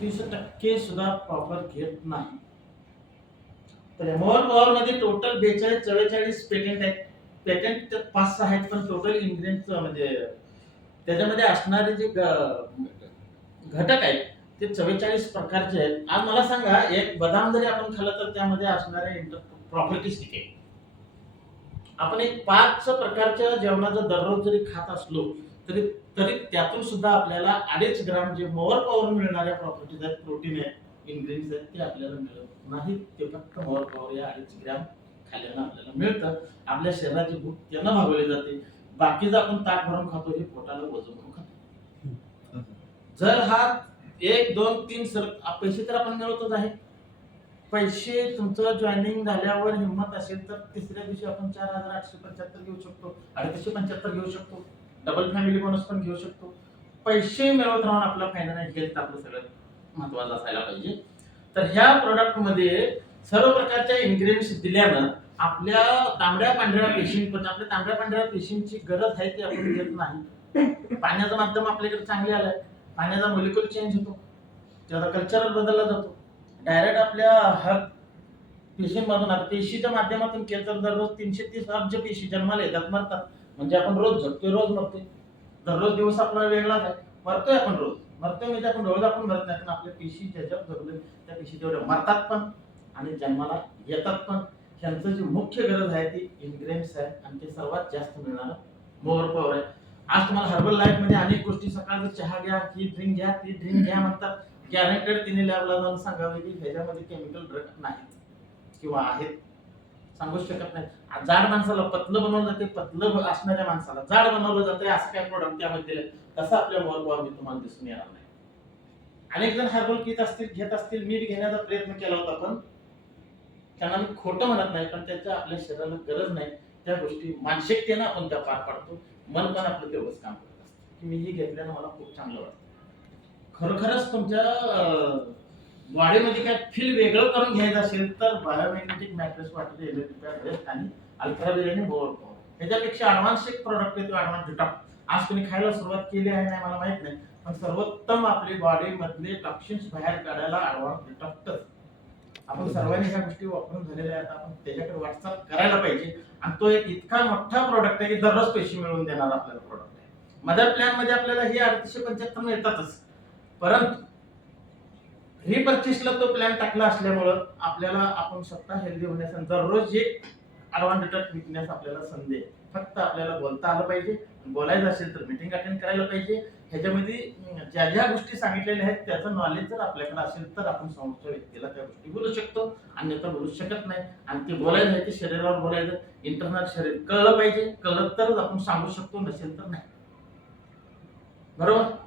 तीस टक्के सुद्धा प्रॉपर घेत नाही तर मोहर पॉवर मध्ये टोटल बेचाळीस चव्वेचाळीस पेटंट आहेत पेटंट पाच सहा आहेत पण टोटल इन्ग्रेडियंट म्हणजे त्याच्यामध्ये असणारे जे घटक आहेत ते चव्वेचाळीस प्रकारचे आहेत आज मला सांगा एक बदाम जरी आपण खाल्ला तर त्यामध्ये असणारे प्रॉपर्टीज ठीक आहे आपण एक पाच प्रकारच्या जेवणाचा दररोज जरी खात असलो तरी तरी त्यातून सुद्धा आपल्याला अडीच ग्राम जे मोअर पॉवर मिळणाऱ्या प्रॉपर्टीज आहेत प्रोटीन आहे इन्ग्रेडियंट्स आहेत ते आपल्याला मिळत नाही ते फक्त मोअर पॉवर या अडीच ग्रॅम खाल्यानं आपल्याला मिळतं आपल्या शरीराची भूक त्यांना भागवली जाते बाकीचं आपण ताट भरून खातो हे पोटाला वजन भरून खातो जर हा एक दोन तीन सर पैसे तर आपण मिळवतच आहे पैसे तुमचं जॉईनिंग झाल्यावर हिंमत असेल तर तिसऱ्या दिवशी आपण चार हजार आठशे पंच्याहत्तर घेऊ शकतो अडतीसशे पंच्याहत्तर घेऊ शकतो डबल फॅमिली बोनस पण घेऊ शकतो पैसे मिळवत राहून आपला फायनान्स हेल्थ आपलं सगळ्यात महत्वाचं असायला पाहिजे तर ह्या मध्ये सर्व प्रकारच्या इन्ग्रेडियंट्स दिल्यानं आपल्या तांबड्या पांढऱ्या पेशींकडून आपल्या तांबड्या पांढऱ्या पेशींची गरज आहे ती आपण घेत नाही पाण्याचं माध्यम आपल्याकडे चांगले आलं आहे पाण्याचा मोलिक्युल चेंज होतो त्याचा कल्चरल बदलला जातो डायरेक्ट आपल्या हर्ब पेशींमधून पेशीच्या माध्यमातून केलं तर दररोज तीनशे तीस अब्ज पेशी जन्माला येतात मरतात म्हणजे आपण रोज जगतोय रोज मरतोय दररोज दिवस आपला वेगळाच आहे मरतोय आपण रोज मरतोय म्हणजे आपण रोज आपण मरत नाही पण आपल्या पेशी ज्याच्यावर जगले त्या पेशी तेवढ्या मरतात पण आणि जन्माला येतात पण ह्यांचं जी मुख्य गरज आहे ती इनग्रेन्स आहे आणि ते सर्वात जास्त मिळणार मोर पॉवर आहे आज तुम्हाला हर्बल लाईफ मध्ये अनेक गोष्टी सकाळचं चहा घ्या ही ड्रिंक घ्या ती ड्रिंक घ्या म्हणतात गॅरेंटेड तिने लॅबला जाऊन सांगावे की ह्याच्यामध्ये केमिकल ड्रग नाहीत किंवा आहेत सांगू शकत नाही जाड माणसाला पतलं बनवलं जाते पतलं असणाऱ्या माणसाला जाड बनवलं जाते असं काय प्रॉडक्ट त्यामध्ये तसं आपल्या मी तुम्हाला दिसून येणार नाही अनेक जण हर्बल पीत असतील घेत असतील मीठ घेण्याचा प्रयत्न केला होता पण त्यांना मी खोटं म्हणत नाही पण त्याच्या आपल्या शरीराला गरज नाही त्या गोष्टी मानसिकतेनं आपण त्या पार पाडतो मन पण आपलं तेवढंच काम करत असतं की मी हे घेतल्यानं मला खूप चांगलं वाटतं खरोखरच तुमच्या बॉडीमध्ये काय फील वेगळं करून घ्यायचं असेल तर बायोमॅग्नेटिक मॅट्रेस वाटले आणि अल्ट्रावेल बोर ह्याच्यापेक्षा ॲडव्हान्स एक प्रोडक्ट आहे तो ॲडव्हान्स जुटा आज तुम्ही खायला सुरुवात केली आहे नाही मला माहित नाही पण सर्वोत्तम आपली बॉडीमधले टॉक्सिन्स बाहेर काढायला ॲडव्हान्स जुटाटच आपण सर्वांनी ह्या गोष्टी वापरून झालेल्या आहेत आपण त्याच्याकडे वाटचाल करायला पाहिजे आणि तो एक इतका मोठा प्रोडक्ट आहे की दररोज पैसे मिळवून देणारा आपल्याला प्रोडक्ट आहे मदर प्लॅन मध्ये आपल्याला हे अडतीसशे पंच्याहत्तर मिळतातच परंतु हे पच्चीसला तो प्लॅन टाकला असल्यामुळं आपल्याला आपण स्वतः हेल्दी होण्यास दररोज जे अडवांटेज विकण्यास आपल्याला संधी फक्त आपल्याला बोलता आलं पाहिजे बोलायचं असेल तर मिटिंग अटेंड करायला पाहिजे ह्याच्यामध्ये ज्या ज्या गोष्टी सांगितलेल्या आहेत त्याचं नॉलेज जर आपल्याकडे असेल तर आपण समोरच्या व्यक्तीला त्या गोष्टी बोलू शकतो तर बोलू शकत नाही आणि ते बोलायचं आहे ते शरीरावर बोलायचं इंटरनल शरीर कळलं पाहिजे कळत तरच आपण सांगू शकतो नसेल तर नाही बरोबर